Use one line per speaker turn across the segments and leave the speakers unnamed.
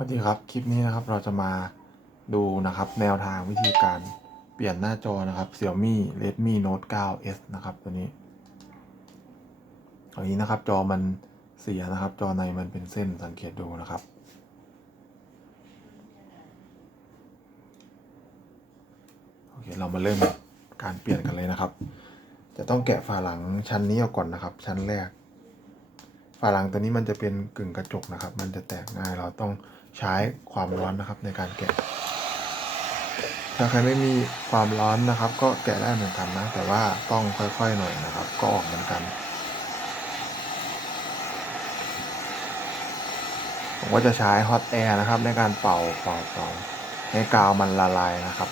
วัสดีครับ คลิปนี้นะครับเราจะมาดูนะครับแนวทางวิธีการเปลี่ยนหน้าจอนะครับ Xiaomi Redmi Note 9s นะครับตัวนี้ตัวนี้นะครับจอมันเสียนะครับ จอในมันเป็นเส้นสังเกตดูนะครับ โอเคเรามาเริ่มการเปลี่ยนกันเลยนะครับ จะต้องแกะฝาหลังชั้นนี้ออกก่อนนะครับ ชั้นแรกฝาหลังตัวนี้มันจะเป็นกึ่งกระจกนะครับ มันจะแตกง่ายเราต้อง ใช้ความร้อนนะครับในการแกะ ถ้าใครไม่มีความร้อนนะครับ ก็แกะได้เหมือนกันนะ แต่ว่าต้องค่อยๆหน่อยนะครับ ก็ออกเหมือนกันผมก็จะใช้ฮอตแอร์นะครับในการเป่าเป่าเป่าให้กาวมันละลายนะครับ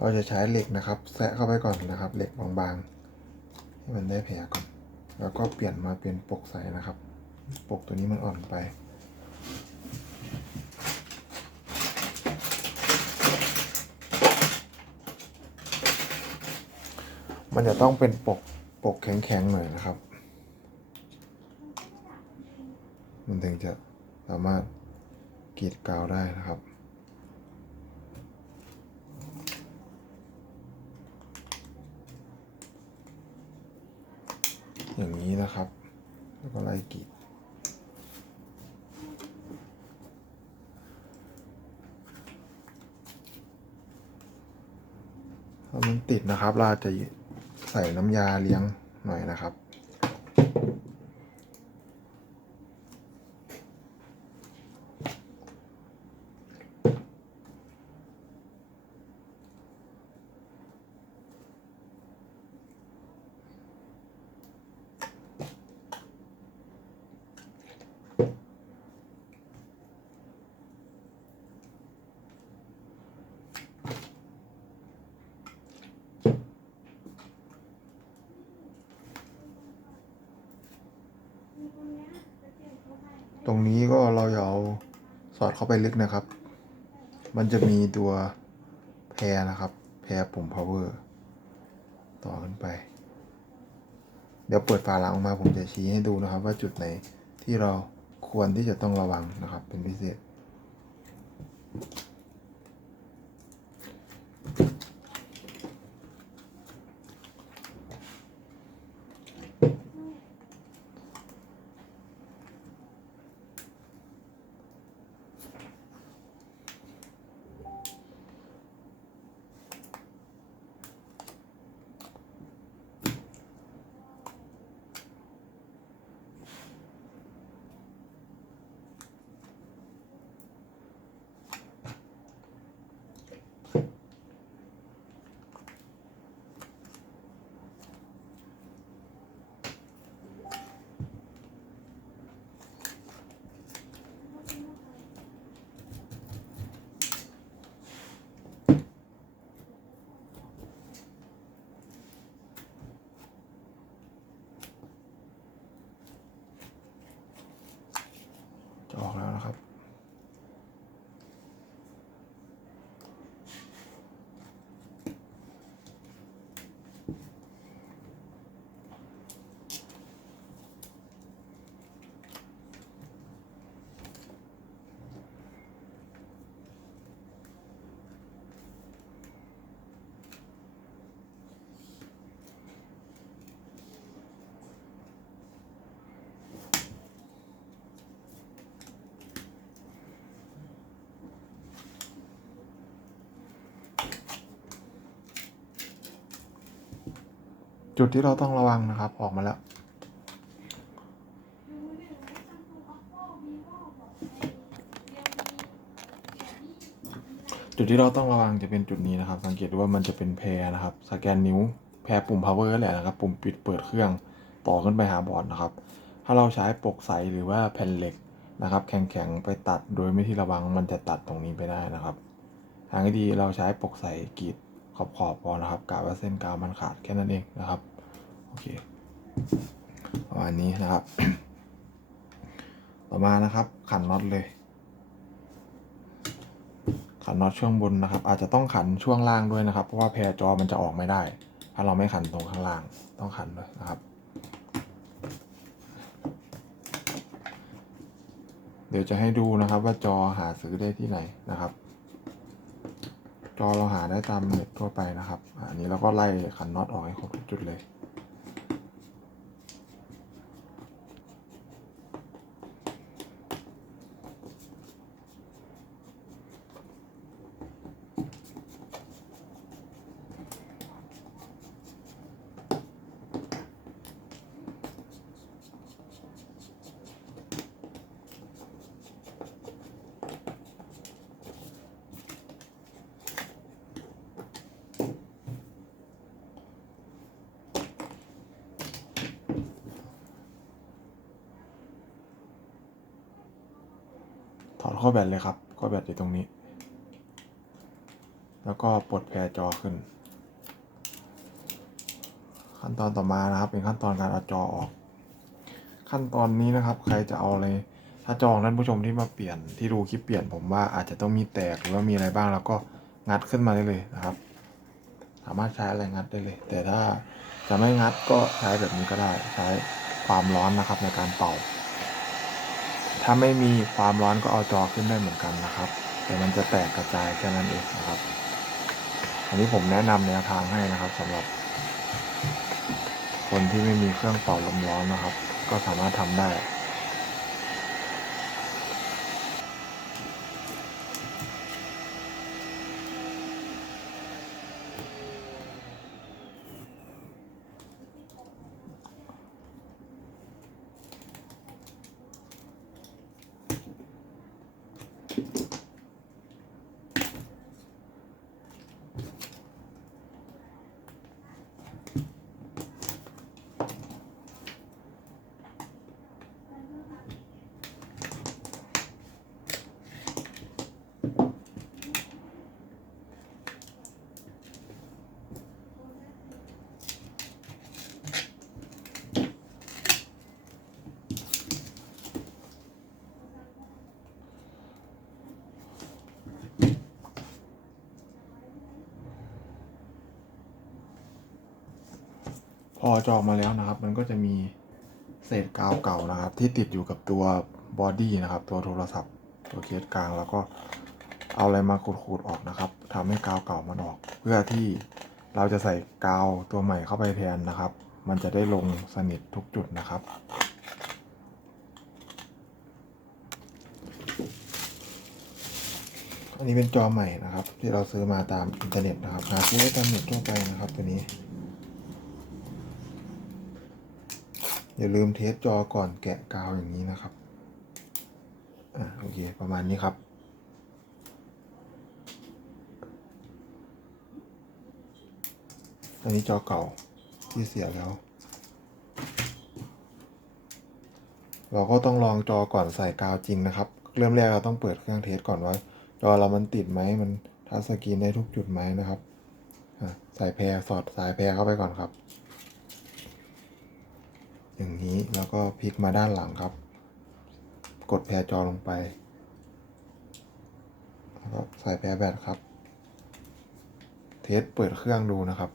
เราจะใช้เหล็กนะครับแซะเข้าไปก่อนนะครับ เหล็กบางๆ ให้มันได้แผลก่อน แล้วก็เปลี่ยนมาเป็นปกใสนะครับ ปกตัวนี้มันอ่อนไปมันจะต้องเป็นปกปกแข็งๆหน่อยนะครับ มันถึงจะสามารถกรีดกาวได้นะครับ อย่างนี้นะครับ แล้วก็ไล่กรีดถ้ามันติดนะครับ เราจะใส่น้ำยาเลี้ยงหน่อยนะครับ ตรงนี้ก็เราอย่าเอาสอดเข้าไปลึกนะครับ มันจะมีตัวแพรนะครับ แพรปุ่ม power ต่อขึ้นไป เดี๋ยวเปิดฝาหลังออกมาผมจะชี้ให้ดูนะครับ ว่าจุดไหนที่เราควรที่จะต้องระวังนะครับ เป็นพิเศษ ออกแล้วนะครับ จุดที่เราต้องระวังนะครับออกมาแล้วจุดที่เราต้องระวังจะเป็นจุดนี้นะครับ สังเกตดูว่ามันจะเป็นแพรนะครับ สแกนนิ้ว แพรปุ่ม power แหละนะครับ ปุ่มปิดเปิดเครื่องต่อขึ้นไปหาบอร์ดนะครับ ถ้าเราใช้ปกใสหรือว่าแผ่นเหล็กนะครับ แข็งๆไปตัดโดยไม่ที่ระวังมันจะตัดตรงนี้ไปได้นะครับ ทางที่ดีเราใช้ปกใสกรีด ขอบๆพอนะครับกะว่าเส้นกาวมันขาดแค่นั้นเองนะครับโอเคประมาณนี้นะครับ ต่อมานะครับ ขันน็อตเลย ขันน็อตช่วงบนนะครับ อาจจะต้องขันช่วงล่างด้วยนะครับ เพราะว่าแพรจอมันจะออกไม่ได้ ถ้าเราไม่ขันตรงข้างล่าง ต้องขันด้วยนะครับเดี๋ยวจะให้ดูนะครับว่าจอหาซื้อได้ที่ไหนนะครับ จอเราหาได้ตามเน็ตทั่วไปนะครับ อันนี้เราก็ไล่ขันน็อตออกให้ครบทุกจุดเลย ข้อแบตเลยครับ ข้อแบตอยู่ตรงนี้ แล้วก็ปลดแพรจอขึ้น ขั้นตอนต่อมานะครับ เป็นขั้นตอนการเอาจอออก ขั้นตอนนี้นะครับ ใครจะเอาอะไรถ้าจองท่านผู้ชมที่มาเปลี่ยนที่ดูคลิปเปลี่ยนผมว่าอาจจะต้องมีแตกหรือว่ามีอะไรบ้างแล้วก็งัดขึ้นมาได้เลยนะครับ สามารถใช้อะไรงัดได้เลย แต่ถ้าจะไม่งัดก็ใช้แบบนี้ก็ได้ใช้ความร้อนนะครับในการเป่า ถ้าไม่มีความร้อนก็เอาจอขึ้นได้เหมือนกันนะครับ แต่มันจะแตกกระจายแค่นั้นเองนะครับ อันนี้ผมแนะนำแนวทางให้นะครับสำหรับ คนที่ไม่มีเครื่องเป่าลมร้อนนะครับ ก็สามารถทำได้ พอจอกมาแล้วนะครับ มันก็จะมีเศษกาวเก่านะครับ ที่ติดอยู่กับตัวบอดี้นะครับ ตัวโทรศัพท์ตัวเคสกลางแล้วก็เอาอะไรมาขูดๆออกนะครับทำให้กาวเก่ามันออก เพื่อที่เราจะใส่กาวตัวใหม่เข้าไปแทนนะครับ มันจะได้ลงสนิททุกจุดนะครับอันนี้เป็นจอใหม่นะครับ ที่เราซื้อมาตามอินเทอร์เน็ตนะครับหาซื้อได้ตามเน็ตทั่วไปนะครับตัวนี้ อย่าลืมเทสจอก่อนแกะกาวอย่างนี้นะครับ อ่าโอเค ประมาณนี้ครับ อันนี้จอเก่าที่เสียแล้ว เราก็ต้องลองจอก่อนใส่กาวจริงนะครับ เริ่มแรกเราต้องเปิดเครื่องเทสก่อนว่า จอเรามันติดไหมมันทัชสกรีนได้ทุกจุดไหมนะครับอะใส่แพรสอดสายแพรเข้าไปก่อนครับ อย่างนี้แล้วก็พลิกมาด้านหลังครับ กดแพรจอลงไปแล้วก็ใส่แพรแบตครับ เทสเปิดเครื่องดูนะครับ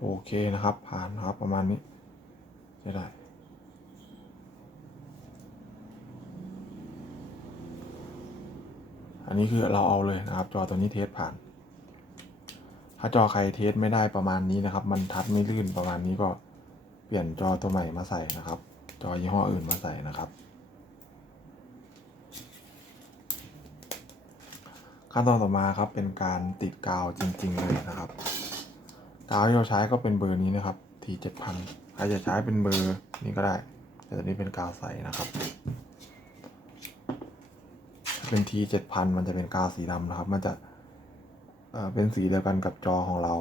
โอเคนะครับ ผ่านครับประมาณนี้ใช่ได้ อันนี้คือเราเอาเลยนะครับ จอตัวนี้เทสผ่าน ถ้าจอใครเทสไม่ได้ประมาณนี้นะครับ มันทัดไม่ลื่นประมาณนี้ก็เปลี่ยนจอตัวใหม่มาใส่นะครับ จอยี่ห้ออื่นมาใส่นะครับ ขั้นตอนต่อมาครับเป็นการติดกาวจริง ๆ เลยนะครับ กาวที่เราใช้ก็เป็นเบอร์นี้นะครับ T 7 0 0 0ใครจะใช้เป็นเบอร์นี้ก็ได้ แต่ตัวนี้เป็นกาวใสนะครับเป็น T 7 0 0 0มันจะเป็นกาวสีดำนะครับ มันจะเเป็นสีเดียวกันกับจอของเรา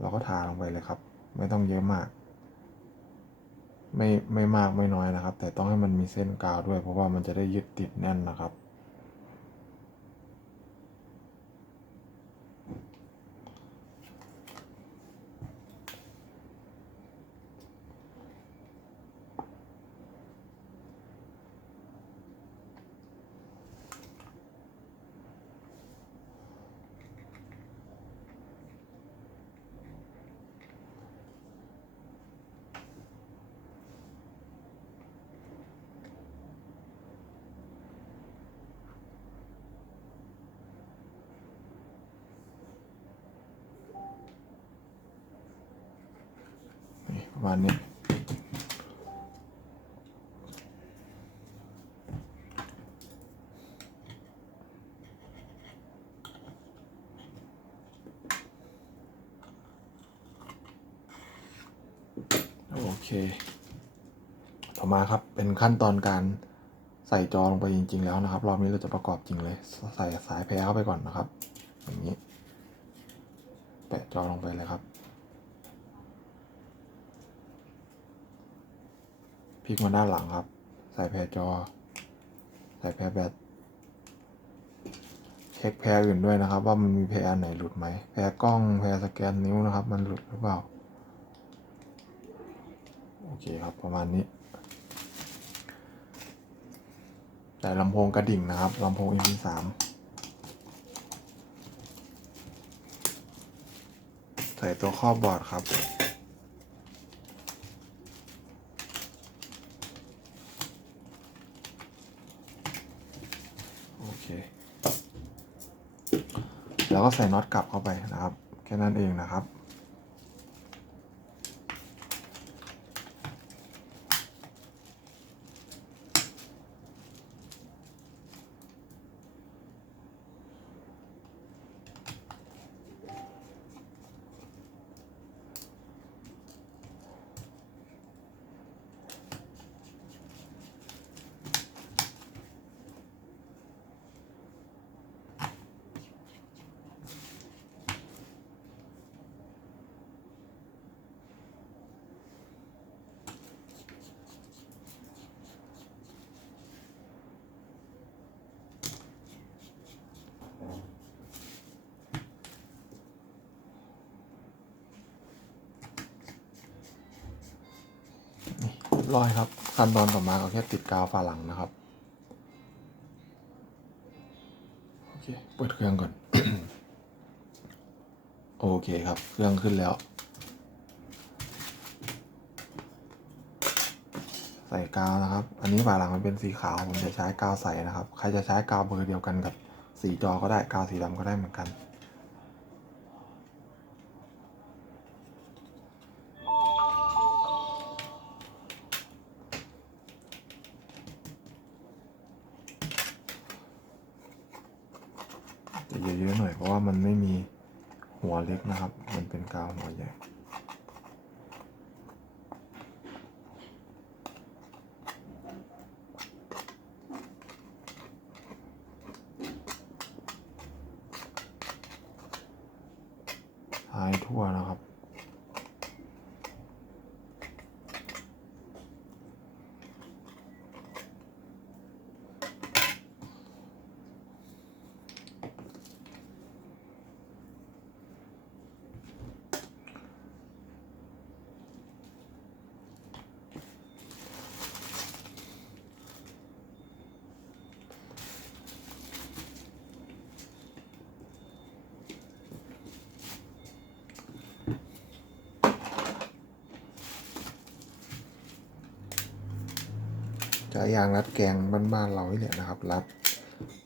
เราก็ทาลงไปเลยครับ ไม่ต้องเยอะมาก ไม่ไม่มากไม่น้อยนะครับ แต่ต้องให้มันมีเส้นกาวด้วย เพราะว่ามันจะได้ยึดติดแน่นนะครับ มาณนี้โอเค ต่อมาครับเป็นขั้นตอนการใส่จอลงไปจริง ๆ แล้วนะครับ รอบนี้เราจะประกอบจริงเลย ใส่สายแพรเข้าไปก่อนนะครับ อย่างนี้ แปะจอลงไปเลยครับ พลิกมาด้านหลังครับ ใส่แพรจอ ใส่แพรแบตเช็คแพรอื่นด้วยนะครับ ว่ามันมีแพรอันไหนหลุดไหมแพรกล้องแพรสแกนนิ้วนะครับ มันหลุดหรือเปล่า โอเคครับประมาณนี้ แต่ลำโพงกระดิ่งนะครับลำโพง MP3 ใส่ตัวครอบบอร์ดครับ โอเค แล้วก็ใส่น็อตกลับเข้าไปนะครับ แค่นั้นเองนะครับ ยบร้อยครับ ขั้นตอนต่อมาก็แค่ติดกาวฝาหลังนะครับ โอเค เปิดเครื่องก่อน โอเคครับ เครื่องขึ้นแล้ว ใส่กาวนะครับ อันนี้ฝาหลังมันเป็นสีขาว ผมจะใช้กาวใสนะครับ ใครจะใช้กาวเบอร์เดียวกันกับสีจอก็ได้ กาวสีดำก็ได้เหมือนกัน เยอะๆหน่อยเพราะว่ามันไม่มีหัวเล็กนะครับ มันเป็นกาวหัวใหญ่ จะยางรัดแกงบ้านๆเรานี่แหละนะครับ รัด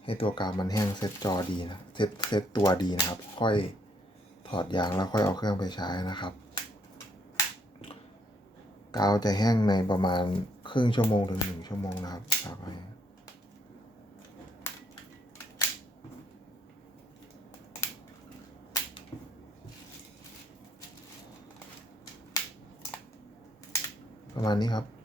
ให้ตัวกาวมันแห้งเซ็ตจอดีนะเซ็ตเซ็ตตัวดีนะครับ ค่อยถอดยางแล้วค่อยเอาเครื่องไปใช้นะครับ กาวจะแห้งในประมาณครึ่งชั่วโมงถึงหนึ่งชั่วโมงนะครับตากไว้ประมาณนี้ครับ